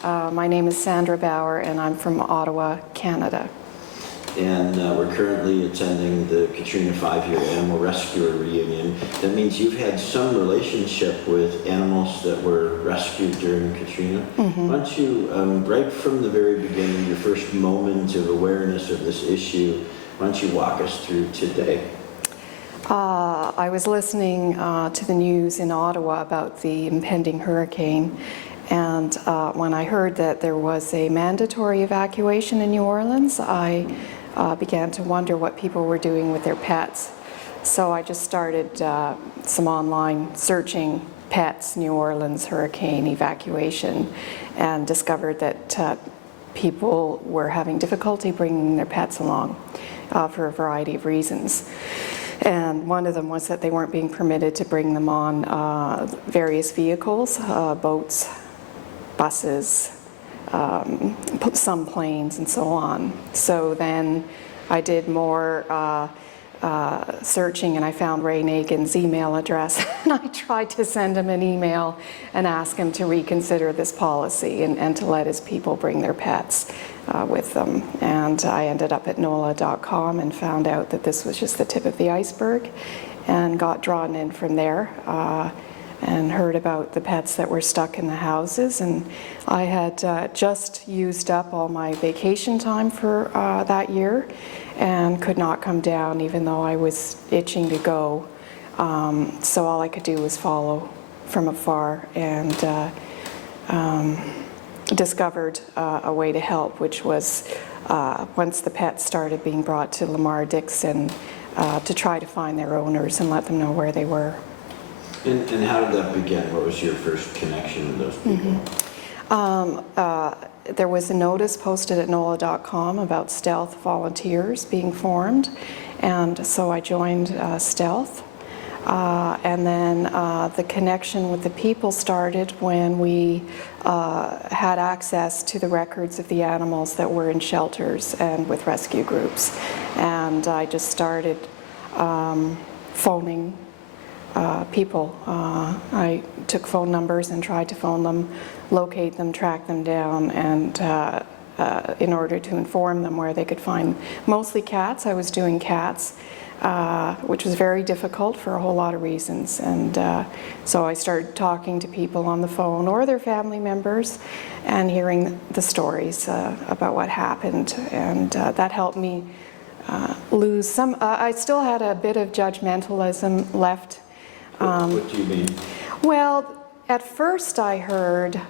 My name is Sandra Bauer, and I'm from Ottawa, Canada. And we're currently attending the Katrina 5-year Animal Rescuer Reunion. That means you've had some relationship with animals that were rescued during Katrina. Mm-hmm. Why don't you, right from the very beginning, your first moment of awareness of this issue, why don't you walk us through today? I was listening to the news in Ottawa about the impending hurricane, and when I heard that there was a mandatory evacuation in New Orleans, I began to wonder what people were doing with their pets. So I just started some online searching pets, New Orleans hurricane evacuation, and discovered that people were having difficulty bringing their pets along for a variety of reasons. And one of them was that they weren't being permitted to bring them on various vehicles, boats, buses, some planes, and so on. So then I did more searching, and I found Ray Nagin's email address, and I tried to send him an email and ask him to reconsider this policy and to let his people bring their pets with them. And I ended up at NOLA.com and found out that this was just the tip of the iceberg, and got drawn in from there. And heard about the pets that were stuck in the houses, and I had just used up all my vacation time for that year and could not come down even though I was itching to go. So all I could do was follow from afar, and discovered a way to help, which was once the pets started being brought to Lamar Dixon, to try to find their owners and let them know where they were. And how did that begin? What was your first connection with those people? Mm-hmm. There was a notice posted at NOLA.com about Stealth volunteers being formed, and so I joined Stealth. And then the connection with the people started when we had access to the records of the animals that were in shelters and with rescue groups. And I just started phoning people. I took phone numbers and tried to phone them, locate them, track them down, and in order to inform them where they could find mostly cats. I was doing cats, which was very difficult for a whole lot of reasons. And so I started talking to people on the phone or their family members and hearing the stories about what happened. And that helped me lose some. I still had a bit of judgmentalism left. What do you mean? Well, at first I heard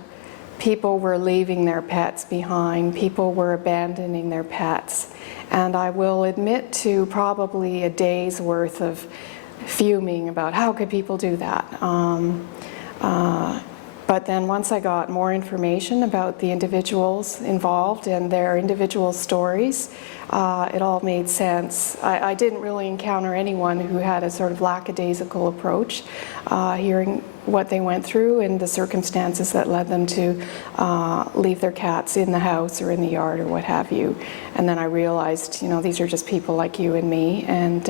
people were leaving their pets behind, people were abandoning their pets, and I will admit to probably a day's worth of fuming about how could people do that. But then once I got more information about the individuals involved and their individual stories, it all made sense. I didn't really encounter anyone who had a sort of lackadaisical approach, hearing what they went through and the circumstances that led them to leave their cats in the house or in the yard or what have you. And then I realized, you know, these are just people like you and me, and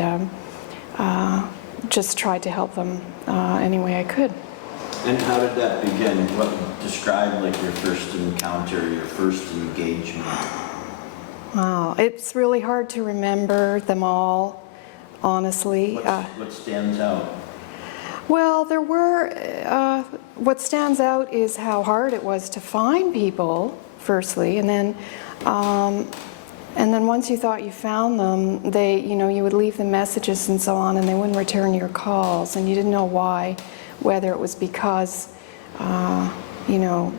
just tried to help them any way I could. And how did that begin? Describe like your first encounter, your first engagement. Wow, it's really hard to remember them all, honestly. What stands out? Well, there were, what stands out is how hard it was to find people, firstly, and then once you thought you found them, you would leave them messages and so on, and they wouldn't return your calls, and you didn't know why. Whether it was because,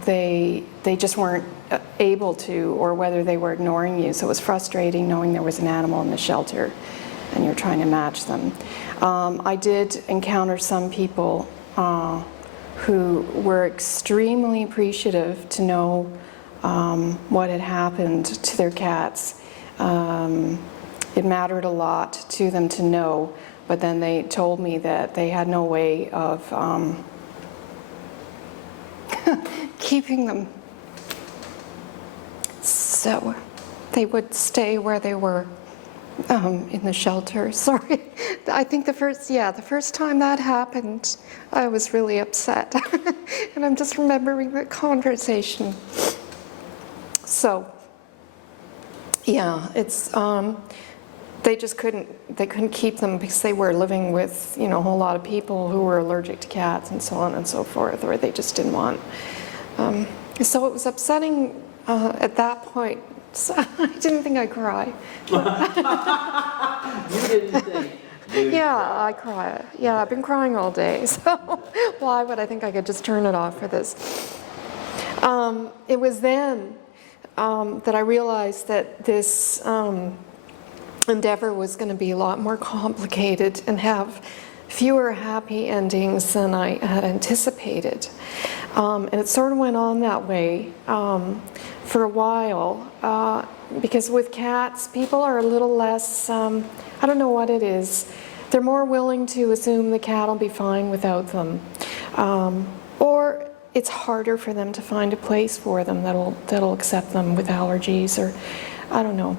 they just weren't able to, or whether they were ignoring you. So it was frustrating knowing there was an animal in the shelter and you're trying to match them. I did encounter some people who were extremely appreciative to know what had happened to their cats. It mattered a lot to them to know. But then they told me that they had no way of keeping them. So they would stay where they were in the shelter. Sorry. I think the first time that happened, I was really upset. And I'm just remembering the conversation. So, yeah, it's, they just couldn't keep them because they were living with, you know, a whole lot of people who were allergic to cats and so on and so forth, or they just didn't want. So it was upsetting at that point. So I didn't think I'd cry. You didn't think. Yeah, I cry. Yeah, I've been crying all day, so why would I think I could just turn it off for this? It was then that I realized that this endeavor was going to be a lot more complicated and have fewer happy endings than I had anticipated. And it sort of went on that way for a while, because with cats, people are a little less, I don't know what it is, they're more willing to assume the cat will be fine without them. Or it's harder for them to find a place for them that'll accept them with allergies, or I don't know.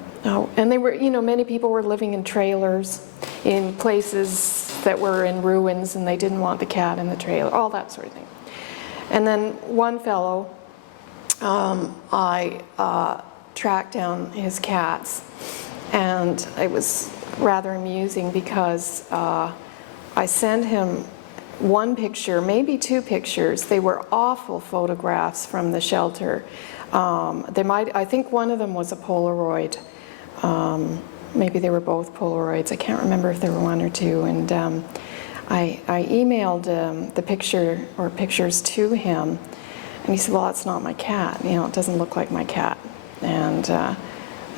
And they were, you know, many people were living in trailers in places that were in ruins, and they didn't want the cat in the trailer, all that sort of thing. And then one fellow, I tracked down his cats, and it was rather amusing because I sent him one picture, maybe two pictures. They were awful photographs from the shelter. I think one of them was a Polaroid. Maybe they were both Polaroids. I can't remember if there were one or two. And I emailed the picture or pictures to him, and he said, well, that's not my cat. You know, it doesn't look like my cat. And I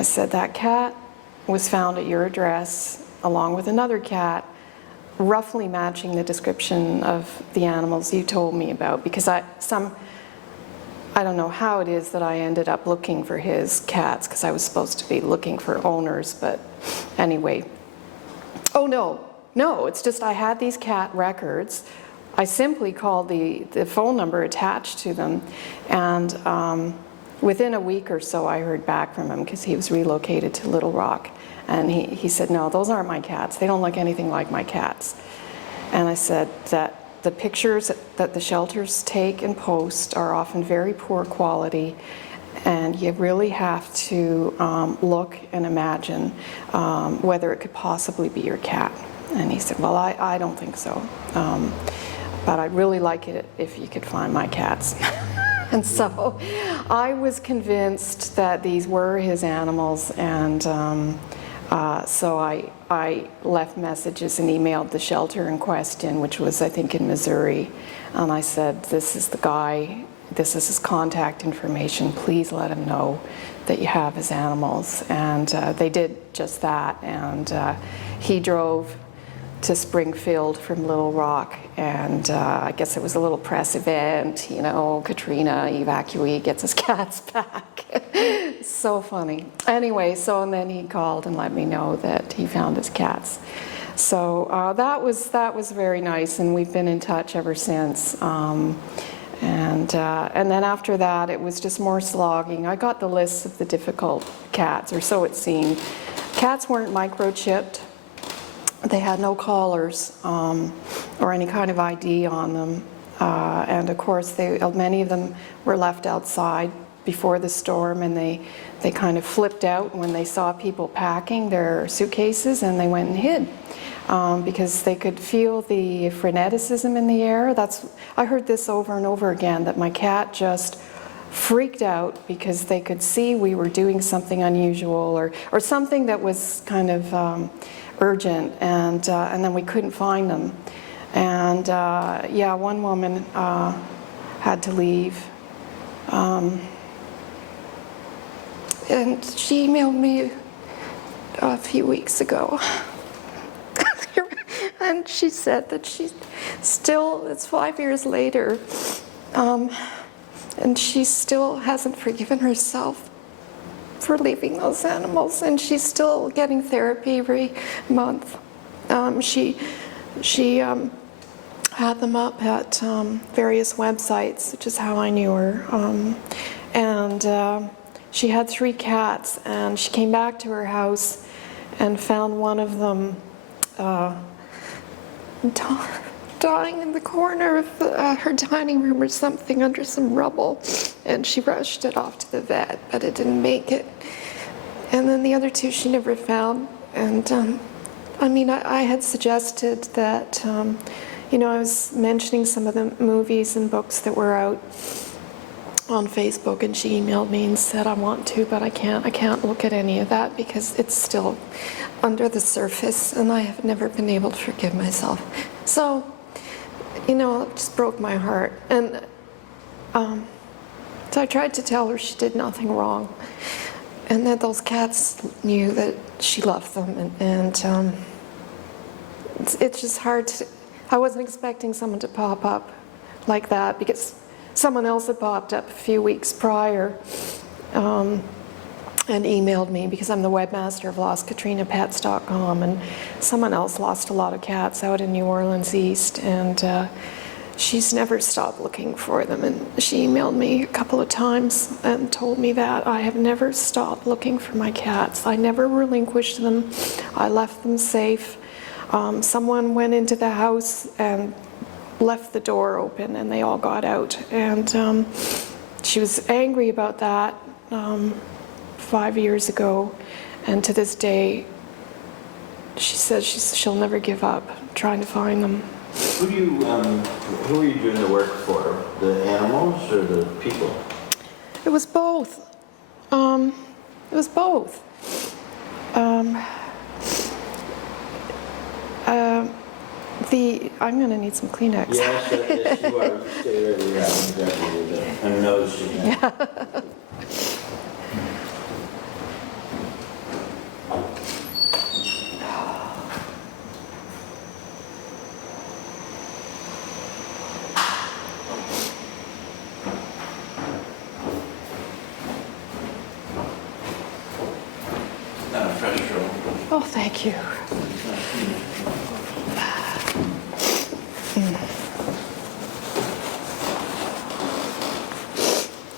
said, that cat was found at your address along with another cat, roughly matching the description of the animals you told me about, because I don't know how it is that I ended up looking for his cats, because I was supposed to be looking for owners, but anyway. Oh no, it's just I had these cat records. I simply called the phone number attached to them, and within a week or so I heard back from him, because he was relocated to Little Rock, and he said, no, those aren't my cats. They don't look anything like my cats. And I said that the pictures that the shelters take and post are often very poor quality, and you really have to look and imagine whether it could possibly be your cat. And he said, well, I don't think so, but I'd really like it if you could find my cats. And so I was convinced that these were his animals, and so I left messages and emailed the shelter in question, which was, I think, in Missouri. And I said, this is the guy, this is his contact information. Please let him know that you have his animals. And they did just that. And he drove to Springfield from Little Rock, and I guess it was a little press event, you know, Katrina evacuee gets his cats back. So funny. Anyway, and then he called and let me know that he found his cats. So that was very nice, and we've been in touch ever since. And then after that, it was just more slogging. I got the lists of the difficult cats, or so it seemed. Cats weren't microchipped. They had no collars or any kind of ID on them. And of course, many of them were left outside before the storm, and they kind of flipped out when they saw people packing their suitcases, and they went and hid because they could feel the freneticism in the air. I heard this over and over again, that my cat just freaked out because they could see we were doing something unusual or something that was kind of urgent, and then we couldn't find them. And yeah, one woman had to leave. And she emailed me a few weeks ago. And she said that she still, it's 5 years later, and she still hasn't forgiven herself for leaving those animals, and she's still getting therapy every month. She had them up at various websites, which is how I knew her. And she had 3 cats, and she came back to her house and found one of them dying in the corner of her dining room or something under some rubble. and she rushed it off to the vet, but it didn't make it. And then the other two she never found. And I mean, I had suggested that, you know, I was mentioning some of the movies and books that were out on Facebook, and she emailed me and said, I want to, but I can't look at any of that because it's still under the surface, and I have never been able to forgive myself. So, you know, it just broke my heart. And so I tried to tell her she did nothing wrong, and that those cats knew that she loved them, and it's just hard to, I wasn't expecting someone to pop up like that, because someone else had popped up a few weeks prior and emailed me, because I'm the webmaster of LostKatrinaPets.com, and someone else lost a lot of cats out in New Orleans East, and she's never stopped looking for them. And she emailed me a couple of times and told me that I have never stopped looking for my cats. I never relinquished them. I left them safe. Someone went into the house and left the door open, and they all got out. And she was angry about that 5 years ago, and to this day she says she'll never give up trying to find them. Who are you doing the work for? The animals or the people? It was both. It was both. I'm going to need some Kleenex. Yes, yes, you are. You stay right where you're at. Exactly. I'm noticing that. Not a fresh roll. Oh, thank you.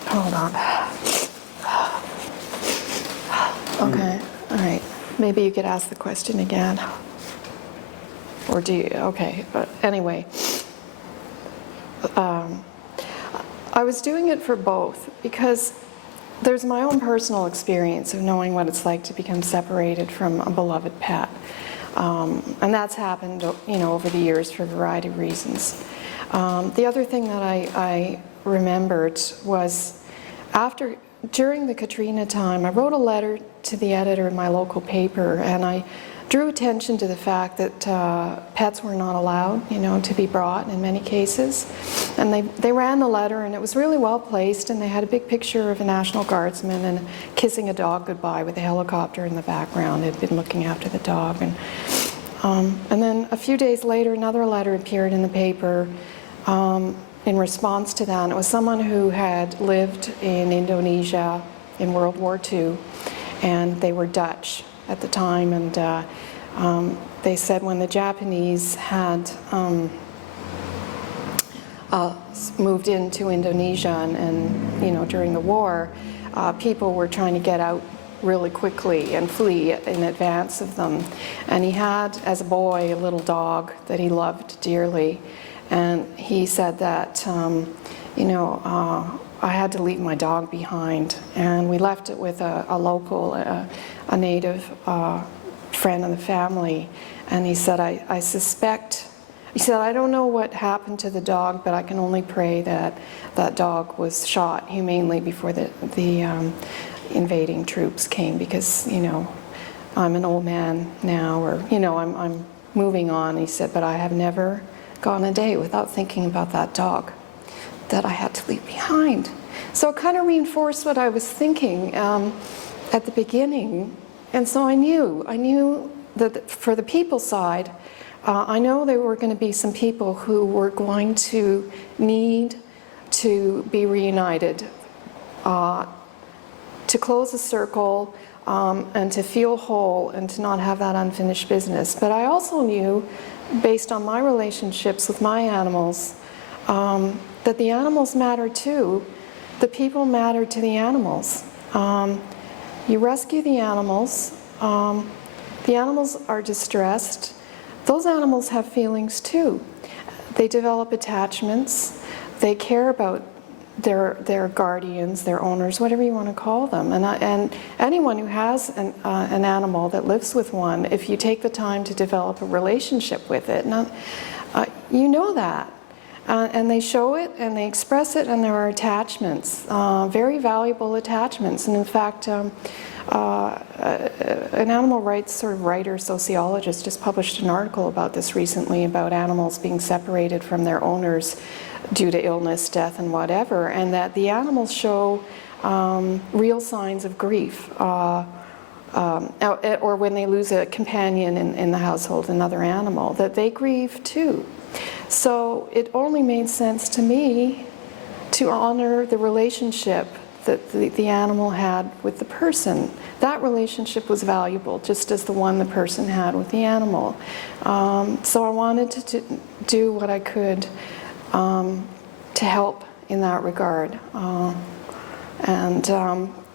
Hold on. Okay, all right. Maybe you could ask the question again. Or do you? Okay, but anyway. I was doing it for both because there's my own personal experience of knowing what it's like to become separated from a beloved pet. And that's happened, you know, over the years for a variety of reasons. The other thing that I remembered was during the Katrina time, I wrote a letter to the editor of my local paper, and I drew attention to the fact that pets were not allowed, you know, to be brought in many cases. And they ran the letter, and it was really well placed, and they had a big picture of a National Guardsman and kissing a dog goodbye with a helicopter in the background. They'd been looking after the dog. And then a few days later, another letter appeared in the paper in response to that. And it was someone who had lived in Indonesia in World War II, and they were Dutch at the time, and they said when the Japanese had moved into Indonesia and you know, during the war, people were trying to get out really quickly and flee in advance of them. And he had, as a boy, a little dog that he loved dearly. And he said that, you know, I had to leave my dog behind. And we left it with a local, a native friend of the family. And he said, I suspect, he said, I don't know what happened to the dog, but I can only pray that that dog was shot humanely before the invading troops came, because, you know, I'm an old man now, or, you know, I'm moving on. He said, but I have never gone a day without thinking about that dog that I had to leave behind. So it kind of reinforced what I was thinking at the beginning. And so I knew that for the people side, I know there were going to be some people who were going to need to be reunited, to close a circle, and to feel whole and to not have that unfinished business. But I also knew, based on my relationships with my animals, that the animals matter too. The people matter to the animals. You rescue the animals are distressed. Those animals have feelings too. They develop attachments. They care about their guardians, their owners, whatever you want to call them. And anyone who has an animal that lives with one, if you take the time to develop a relationship with it, you know that. And they show it and they express it, and there are attachments, very valuable attachments. And in fact, an animal rights sort of writer, sociologist, just published an article about this recently, about animals being separated from their owners due to illness, death, and whatever, and that the animals show real signs of grief, or when they lose a companion in the household, another animal, that they grieve too. So it only made sense to me to honor the relationship that the animal had with the person. That relationship was valuable, just as the one the person had with the animal. So I wanted to do what I could to help in that regard.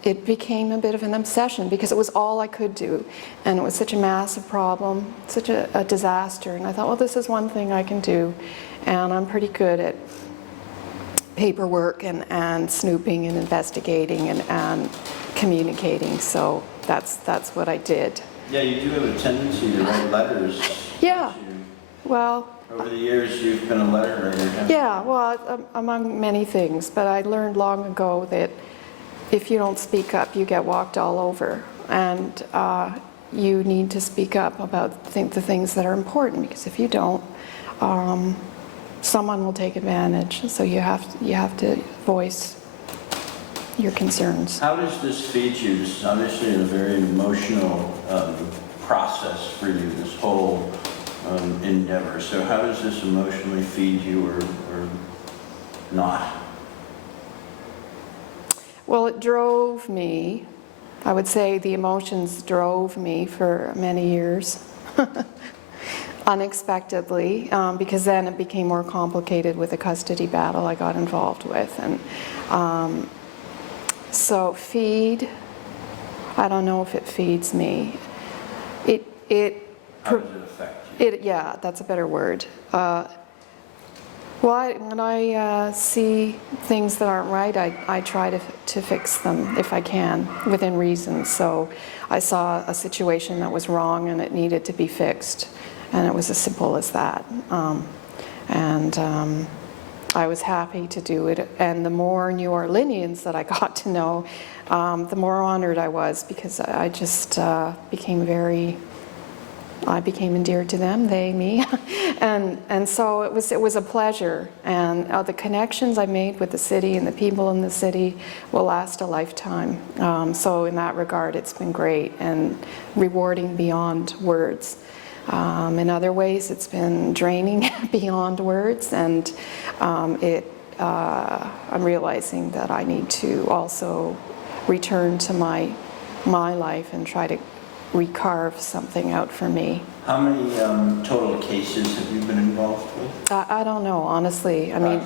It became a bit of an obsession because it was all I could do. And it was such a massive problem, such a disaster. And I thought, well, this is one thing I can do. And I'm pretty good at paperwork and snooping and investigating and communicating. So that's what I did. Yeah, you do have a tendency to write letters. Yeah, well... Over the years, you've been a letter writer. Yeah, well, among many things. But I learned long ago that if you don't speak up, you get walked all over. And you need to speak up about the things that are important, because if you don't, someone will take advantage. So you have to voice your concerns. How does this feed you? This is obviously a very emotional process for you, this whole endeavor. So how does this emotionally feed you or not? Well, it drove me. I would say the emotions drove me for many years, unexpectedly, because then it became more complicated with the custody battle I got involved with. And so feed, I don't know if it feeds me. How does it affect you? Yeah, that's a better word. When I see things that aren't right, I try to fix them if I can, within reason. So I saw a situation that was wrong and it needed to be fixed, and it was as simple as that. I was happy to do it, and the more New Orleanians that I got to know, the more honored I was, because I just I became endeared to them, they, me, and so it was a pleasure, and the connections I made with the city and the people in the city will last a lifetime. So in that regard, it's been great and rewarding beyond words. In other ways, it's been draining beyond words, and I'm realizing that I need to also return to my life and try to recarve something out for me. How many total cases have you been involved with? I don't know, honestly. I mean,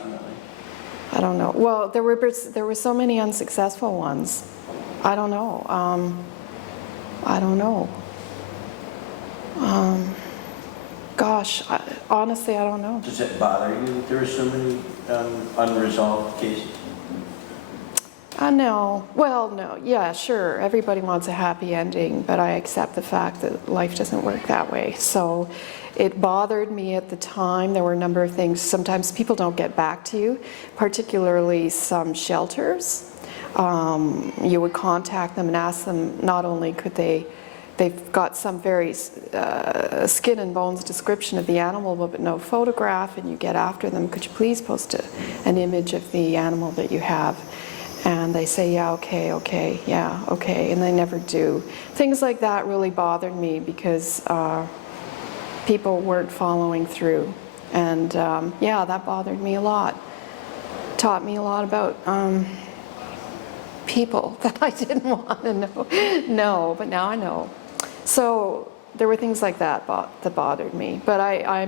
I don't know. Well, there were so many unsuccessful ones. I don't know. Gosh, honestly, I don't know. Does it bother you that there are so many unresolved cases? No. Well, no. Yeah, sure. Everybody wants a happy ending, but I accept the fact that life doesn't work that way. So it bothered me at the time. There were a number of things. Sometimes people don't get back to you, particularly some shelters. You would contact them and ask them, not only could they've got some very skin and bones description of the animal, but no photograph, and you get after them, could you please post an image of the animal that you have? And they say, yeah, okay, yeah, okay, and they never do. Things like that really bothered me because people weren't following through. And yeah, that bothered me a lot. Taught me a lot about people that I didn't want to know, but now I know. So there were things like that that bothered me. But I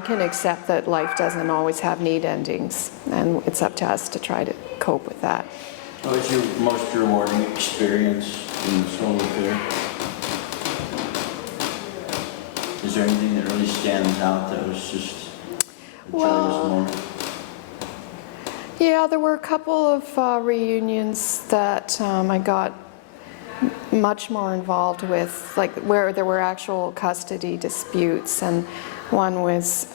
can accept that life doesn't always have neat endings, and it's up to us to try to cope with that. What was your most rewarding experience in this whole affair? Is there anything that really stands out that was just a joyous moment? Yeah, there were a couple of reunions that I got much more involved with, like where there were actual custody disputes, and one was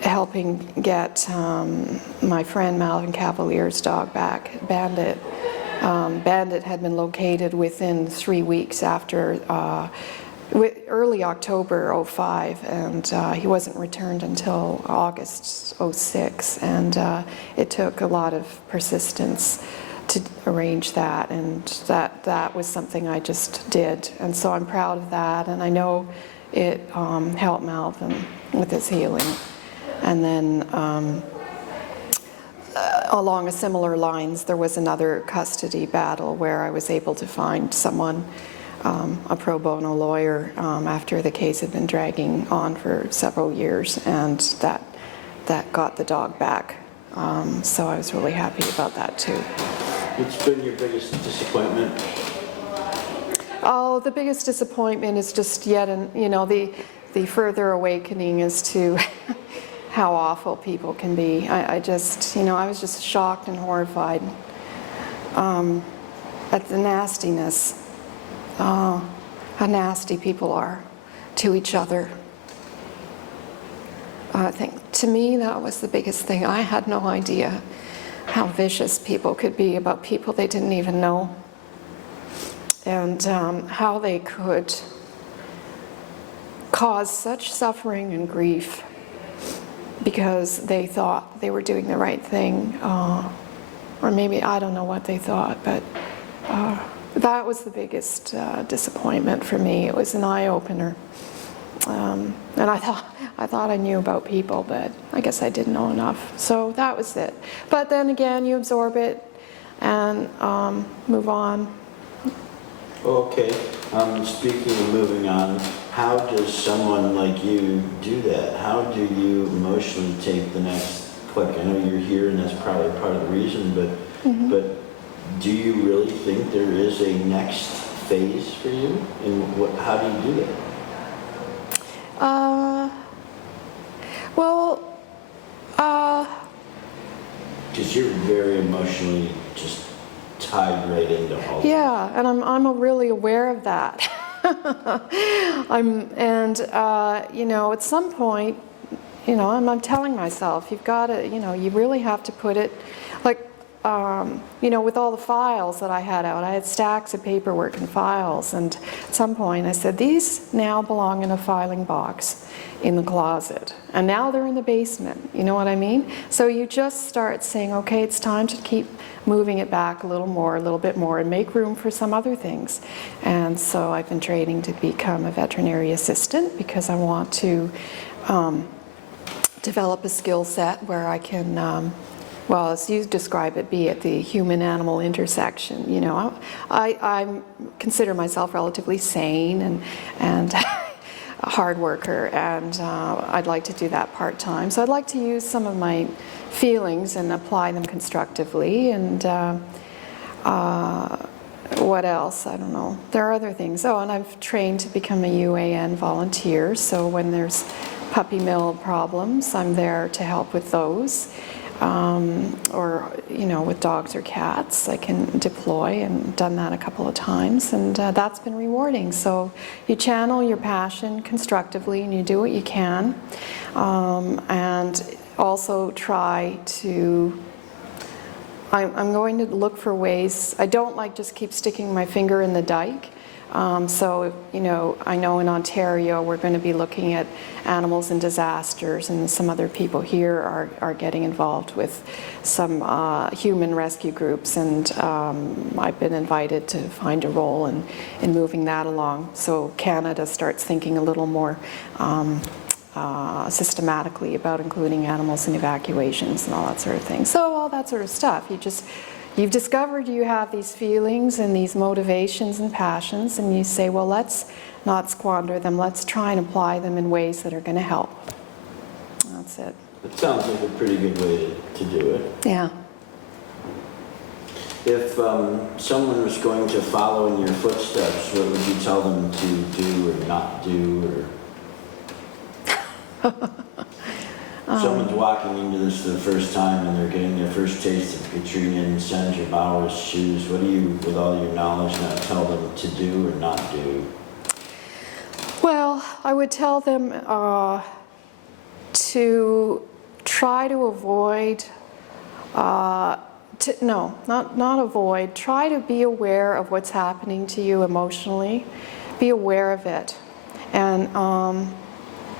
helping get my friend Malvin Cavalier's dog back, Bandit. Bandit had been located within 3 weeks after early October '05, and he wasn't returned until August '06, and it took a lot of persistence to arrange that, and that was something I just did, and so I'm proud of that, and I know it helped Malvin with his healing. And then along a similar lines, there was another custody battle where I was able to find someone, a pro bono lawyer, after the case had been dragging on for several years, and that got the dog back. So I was really happy about that too. What's been your biggest disappointment? Oh, the biggest disappointment is just the further awakening as to how awful people can be. I was just shocked and horrified at the nastiness, how nasty people are to each other. I think, to me, that was the biggest thing. I had no idea how vicious people could be about people they didn't even know, and how they could cause such suffering and grief because they thought they were doing the right thing, or maybe, I don't know what they thought, but that was the biggest disappointment for me. It was an eye-opener. And I thought I knew about people, but I guess I didn't know enough. So that was it. But then again, you absorb it and move on. Okay. Speaking of moving on, how does someone like you do that? How do you emotionally take the next click? I know you're here, and that's probably part of the reason, but do you really think there is a next phase for you? And how do you do that? Because you're very emotionally just tied right into all of yeah, and I'm really aware of that. At some point, I'm telling myself, you've got to, you really have to put it, like, with all the files that I had out, I had stacks of paperwork and files, and at some point I said, these now belong in a filing box in the closet, and now they're in the basement, you know what I mean? So you just start saying, okay, it's time to keep moving it back a little bit more, and make room for some other things. And so I've been training to become a veterinary assistant because I want to develop a skill set where I can, well, as you describe it, be at the human-animal intersection. I consider myself relatively sane and a hard worker, and I'd like to do that part-time. So I'd like to use some of my feelings and apply them constructively. And what else? I don't know. There are other things. Oh, and I've trained to become a UAN volunteer. So when there's puppy mill problems, I'm there to help with those. Or with dogs or cats, I can deploy, and done that a couple of times, and that's been rewarding. So you channel your passion constructively, and you do what you can, and also try to, I'm going to look for ways. I don't like just keep sticking my finger in the dike. So, I know in Ontario we're going to be looking at animals in disasters, and some other people here are getting involved with some human rescue groups, and I've been invited to find a role in moving that along. So Canada starts thinking a little more systematically about including animals in evacuations and all that sort of thing. So all that sort of stuff. You've discovered you have these feelings and these motivations and passions, and you say, well, let's not squander them. Let's try and apply them in ways that are going to help. That's it. It sounds like a pretty good way to do it. Yeah. If someone was going to follow in your footsteps, what would you tell them to do or not do? Or Someone's walking into this for the first time and they're getting their first taste of Katrina and Sandra Bauer's shoes. What do you, with all your knowledge now, tell them to do or not do? Well, I would tell them to try to avoid, not avoid, try to be aware of what's happening to you emotionally. Be aware of it. And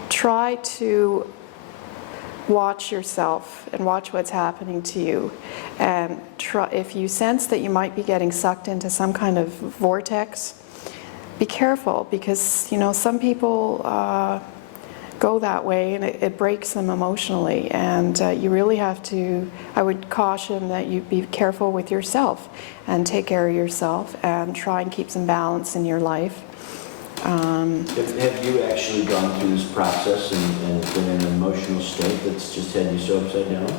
try to watch yourself and watch what's happening to you. And if you sense that you might be getting sucked into some kind of vortex, be careful, because some people go that way and it breaks them emotionally, and you really have to, I would caution that you be careful with yourself and take care of yourself and try and keep some balance in your life. Have you actually gone through this process and been in an emotional state that's just had you so upside down?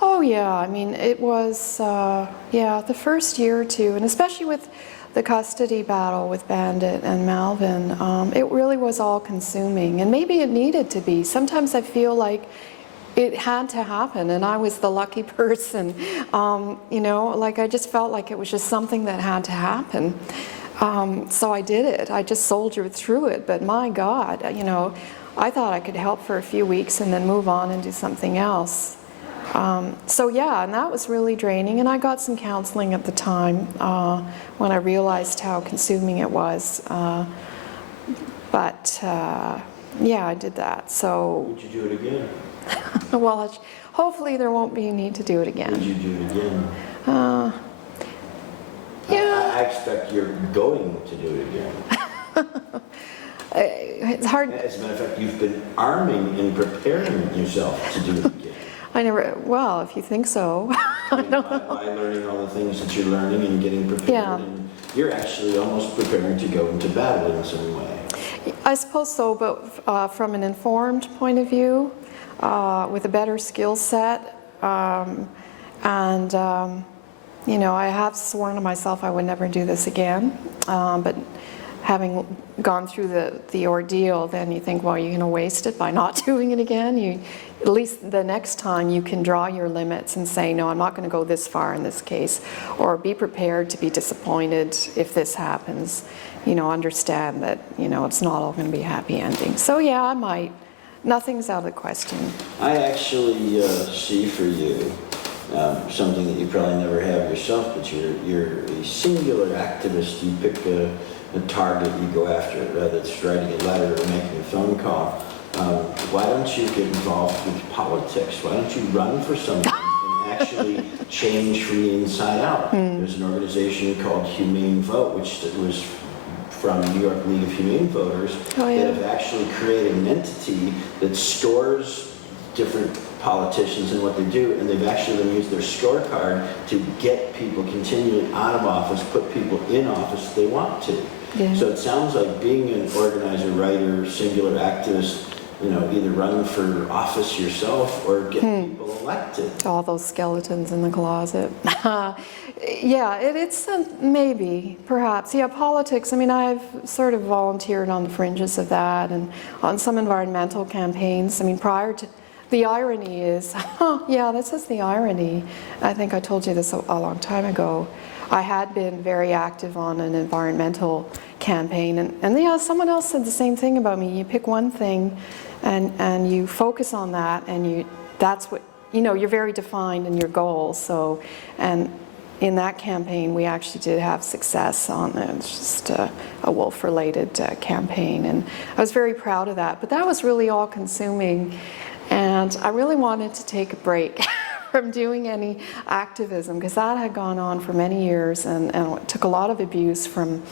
Oh yeah, I mean it was, the first year or two, and especially with the custody battle with Bandit and Malvin, it really was all consuming, and maybe it needed to be. Sometimes I feel like it had to happen and I was the lucky person, like I just felt like it was just something that had to happen. So I did it. I just soldiered through it. But my God, I thought I could help for a few weeks and then move on and do something else. So yeah, and that was really draining. And I got some counseling at the time when I realized how consuming it was. Yeah, I did that. So. Would you do it again? Well, hopefully there won't be a need to do it again. Would you do it again? Yeah. I expect you're going to do it again. It's hard. As a matter of fact, you've been arming and preparing yourself to do it again. Well, if you think so. By learning all the things that you're learning and getting prepared. Yeah. And you're actually almost preparing to go into battle in some way. I suppose so, but from an informed point of view, with a better skill set, I have sworn to myself I would never do this again, but having gone through the ordeal, then you think, well, you're going to waste it by not doing it again. At least the next time you can draw your limits and say, no, I'm not going to go this far in this case, or be prepared to be disappointed if this happens. Understand that, it's not all going to be a happy ending. So yeah, I might. Nothing's out of the question. I actually see for you something that you probably never have yourself, but you're a singular activist. You pick a target, you go after it, whether it's writing a letter or making a phone call. Why don't you get involved with politics? Why don't you run for something and actually change from the inside out? There's an organization called Humane Vote, which was from New York League of Humane Voters, that have actually created an entity that scores different politicians and what they do, and they've actually used their scorecard to get people continually out of office, put people in office if they want to. Yeah. So it sounds like being an organizer, writer, singular activist, either run for office yourself or get people elected. All those skeletons in the closet. Yeah, it's maybe, perhaps. Yeah, politics, I've sort of volunteered on the fringes of that and on some environmental campaigns. Prior to, the irony is, this is the irony. I think I told you this a long time ago. I had been very active on an environmental campaign, and someone else said the same thing about me. You pick one thing and you focus on that, and that's what, you're very defined in your goals. So, and in that campaign, we actually did have success on it. It's just a wolf-related campaign, and I was very proud of that. But that was really all-consuming, and I really wanted to take a break from doing any activism, because that had gone on for many years, and it took a lot of abuse from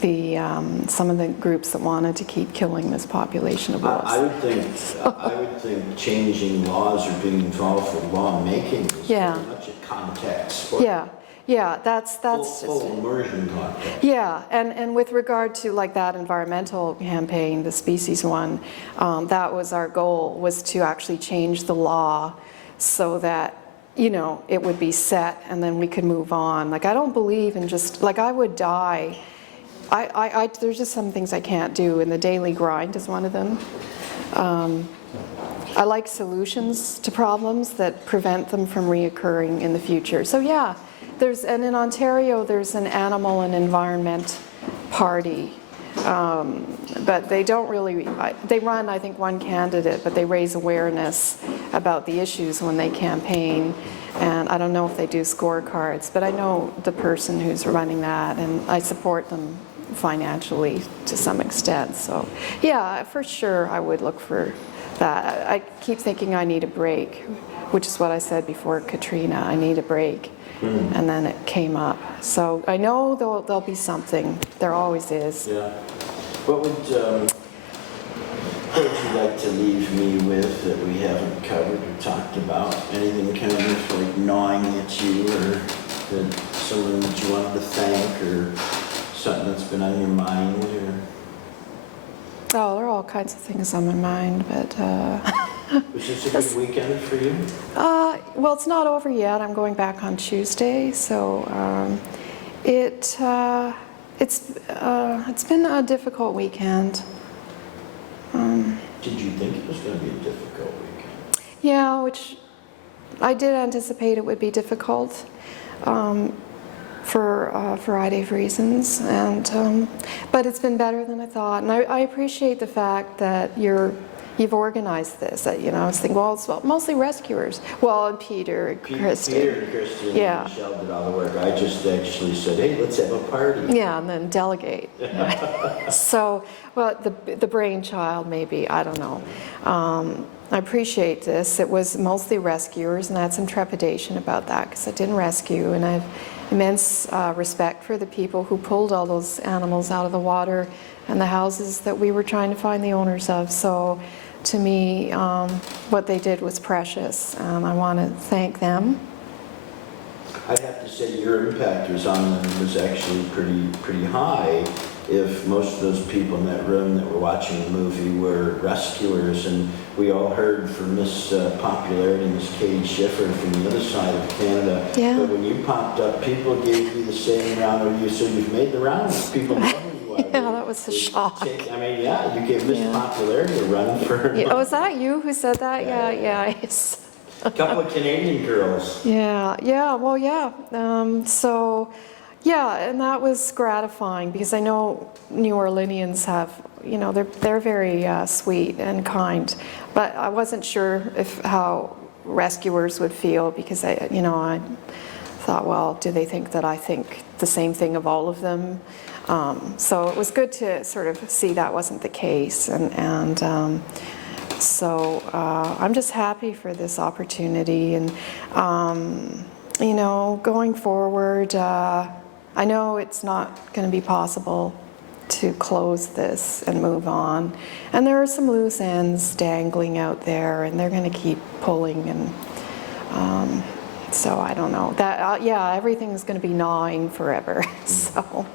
some of the groups that wanted to keep killing this population of wolves. I would think changing laws or being involved with lawmaking is very much a contact sport. Yeah, that's full immersion contact. Yeah, and with regard to like that environmental campaign, the species one, that was our goal, was to actually change the law so that it would be set and then we could move on. Like, I don't believe in just, like, I would die. There's just some things I can't do, and the daily grind is one of them. I like solutions to problems that prevent them from reoccurring in the future. So yeah, and in Ontario, there's an animal and environment party. But they don't really, they run, I think, one candidate, but they raise awareness about the issues when they campaign. And I don't know if they do scorecards, but I know the person who's running that, and I support them financially to some extent. So yeah, for sure, I would look for that. I keep thinking I need a break, which is what I said before Katrina. I need a break. And then it came up. So I know there'll be something. There always is. Yeah. What would you like to leave me with that we haven't covered or talked about? Anything kind of like gnawing at you, or that someone that you wanted to thank, or something that's been on your mind? Or... Oh, there are all kinds of things on my mind, but... Was this a good weekend for you? Well, it's not over yet. I'm going back on Tuesday, so it's been a difficult weekend. Did you think it was going to be a difficult weekend? Yeah, which I did anticipate it would be difficult for a variety of reasons, and but it's been better than I thought, and I appreciate the fact that you've organized this. You know, I was thinking, well, it's mostly rescuers. Well, and Peter and Kristen. Peter and Kristen Yeah. and Michelle did all the work. I just actually said, hey, let's have a party. Yeah, and then delegate. So, well, the brainchild, maybe, I don't know. I appreciate this. It was mostly rescuers, and I had some trepidation about that because I didn't rescue, and I have immense respect for the people who pulled all those animals out of the water and the houses that we were trying to find the owners of. So, to me, what they did was precious, and I want to thank them. I'd have to say your impact was actually pretty high. If most of those people in that room that were watching the movie were rescuers, and we all heard from Miss Popularity, Miss Katie Schiffer from the other side of Canada. Yeah. But when you popped up, people gave you the same round of you, so you've made the rounds. People know who you are. Yeah, that was a shock. I mean, yeah, you gave Miss Popularity a run for her. Yeah, was that you who said that? Yeah. Yes. A couple of Canadian girls. Yeah, well, yeah. So, yeah, and that was gratifying because I know New Orleanians have, you know, they're very sweet and kind, but I wasn't sure how rescuers would feel because I thought, well, do they think that I think the same thing of all of them? So it was good to sort of see that wasn't the case, and so I'm just happy for this opportunity, and going forward, I know it's not going to be possible to close this and move on, and there are some loose ends dangling out there, and they're going to keep pulling, and so I don't know that. Everything's going to be gnawing forever. So.